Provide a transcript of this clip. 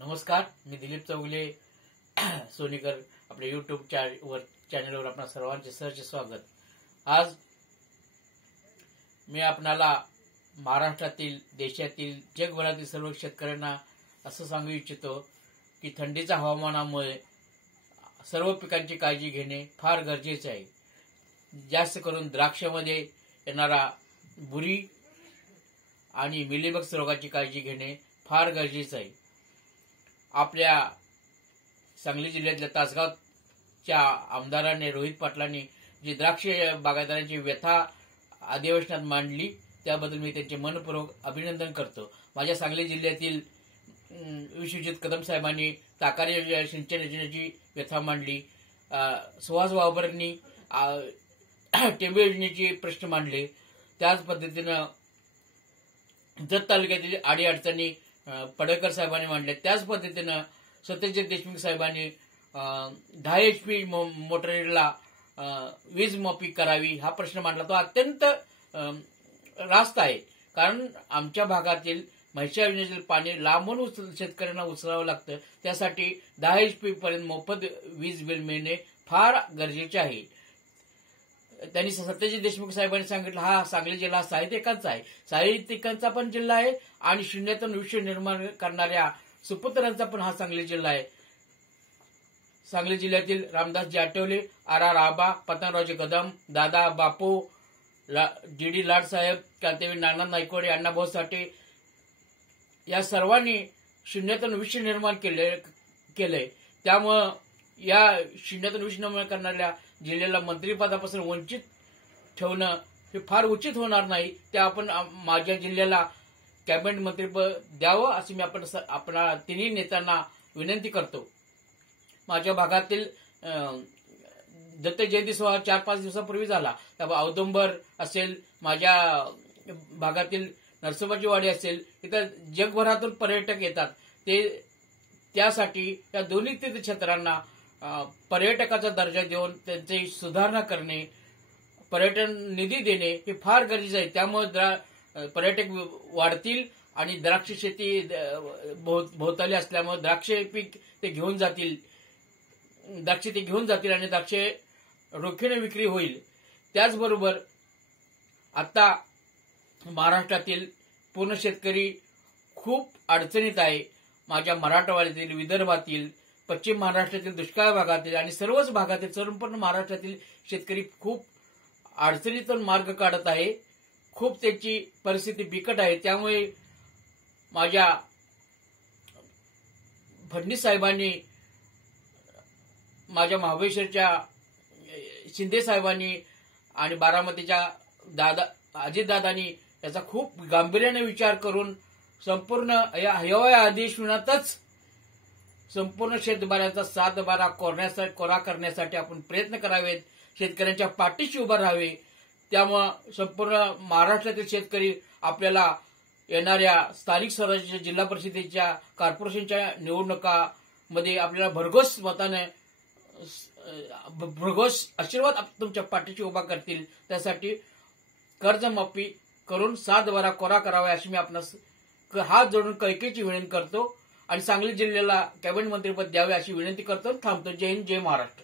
नमस्कार, मी दिलीप चौगले सोनीकर आपल्या यूट्यूब चॅनलवर आपणा सर्वांचे सहर्ष स्वागत। आज मी आपणाला महाराष्ट्रातील, देशातील, जगभरातील सर्व शेतकऱ्यांना असं सांगू इच्छितो की थंडीच्या हवामानामुळे सर्व पिकांची काळजी घेणे फार गरजेचे आहे। जास्त करून द्राक्षामध्ये येणारा बुरी आणि मिलीबग्स रोगाची काळजी घेणे फार गरजेचे आहे। आपल्या सांगली जिल्ह्यातल्या तासगावच्या आमदारांनी रोहित पाटलांनी जी द्राक्ष बागायतदारांची व्यथा अधिवेशनात मांडली त्याबद्दल मी त्यांचे मनपूर्वक अभिनंदन करतो। माझ्या सांगली जिल्ह्यातील विश्वजित कदम साहेबांनी ताकारी सिंचन योजनेची व्यथा मांडली, सुहास वाबरनी टेंबे योजनेचे प्रश्न मांडले, त्याच पद्धतीनं जत तालुक्यातील अडीअडचणी पडळकर साहेबांनी मांडले, त्याच पद्धतीनं सत्यजित देशमुख साहेबांनी 10 HP मोटरीला वीज माफी करावी हा प्रश्न मांडला। तो अत्यंत रास्त आहे, कारण आमच्या भागातील म्हैसा योजनेतील पाणी लांबून शेतकऱ्यांना उचलावं लागतं, त्यासाठी 10 HP पर्यंत मोफत वीज बिल मिळणे फार गरजेचे आहे। त्यांनी सत्यजित देशमुख साहेबांनी सांगितलं हा सांगली जिल्हा साहित्यिकांचा आहे, साहित्यिकांचा पण जिल्हा आहे आणि शून्यातून विश्व निर्माण करणाऱ्या सुपुत्रांचा पण हा सांगली जिल्हा आहे। सांगली जिल्ह्यातील रामदासजी आठवले, RR आबा, पतंगरावजी कदम, दादा बापू, DD लाडसाहेब, क्रांतिवीर नाना नायकवडे, अण्णाभाऊ साठे या सर्वांनी शून्यातून विश्व निर्माण केलंय। त्यामुळं या शून्यातून विश्व निर्माण करणाऱ्या जिल्ह्याला मंत्रिपदापासून वंचित ठेवणं हे फार उचित होणार नाही। त्या आपण माझ्या जिल्ह्याला कॅबिनेट मंत्रिपद द्यावं अशी मी आपणा तिन्ही नेत्यांना विनंती करतो। माझ्या भागातील दत्त जयंती सोहळा 4-5 दिवसापूर्वी झाला, त्यामुळे औदुंबर असेल, माझ्या भागातील नरसोबाची वाडी असेल, इथं जगभरातून पर्यटक येतात। त्यासाठी या दोन्ही तीर्थक्षेत्रांना पर्यटकाचा दर्जा देऊन त्यांची सुधारणा करणे, पर्यटन निधी देणे हे फार गरजेचे आहे। त्यामुळे पर्यटक वाढतील आणि द्राक्ष शेती भोवताली असल्यामुळे द्राक्ष पीक ते घेऊन जातील, आणि द्राक्षे रोखीने विक्री होईल। त्याचबरोबर आता महाराष्ट्रातील पूर्ण शेतकरी खूप अडचणीत आहे। माझ्या मराठवाड्यातील, विदर्भातील, पश्चिम महाराष्ट्रातील, दुष्काळ भागातील आणि सर्वच भागातील, संपूर्ण महाराष्ट्रातील शेतकरी खूप अडचणीतून मार्ग काढत आहे। खूप त्यांची परिस्थिती बिकट आहे। त्यामुळे माझ्या फडणवीस साहेबांनी, माझ्या महाबळेश्वरच्या शिंदे साहेबांनी आणि बारामतीच्या अजितदादांनी याचा खूप गांभीर्याने विचार करून संपूर्ण या अधिवेशनातच संपूर्ण शेतकऱ्यांचा 7-12 कोरा करण्यासाठी आपण प्रयत्न करावेत, शेतकऱ्यांच्या पाठीशी उभं राहावे। त्यामुळे संपूर्ण महाराष्ट्रातील शेतकरी आपल्याला येणाऱ्या स्थानिक स्वराज्याच्या, जिल्हा परिषदेच्या, कॉर्पोरेशनच्या निवडणुकामध्ये आपल्याला भरघोस मताने भरघोस आशीर्वाद तुमच्या पाठीशी उभा करतील। त्यासाठी कर्जमाफी करून 7-12 कोरा करावा अशी मी आपणास हात जोडून कळकळीची विनंती करतो आणि सांगली जिल्ह्याला कॅबिनेट मंत्रिपद द्यावे अशी विनंती करतो। थांबतो। जय हिंद, जय महाराष्ट्र।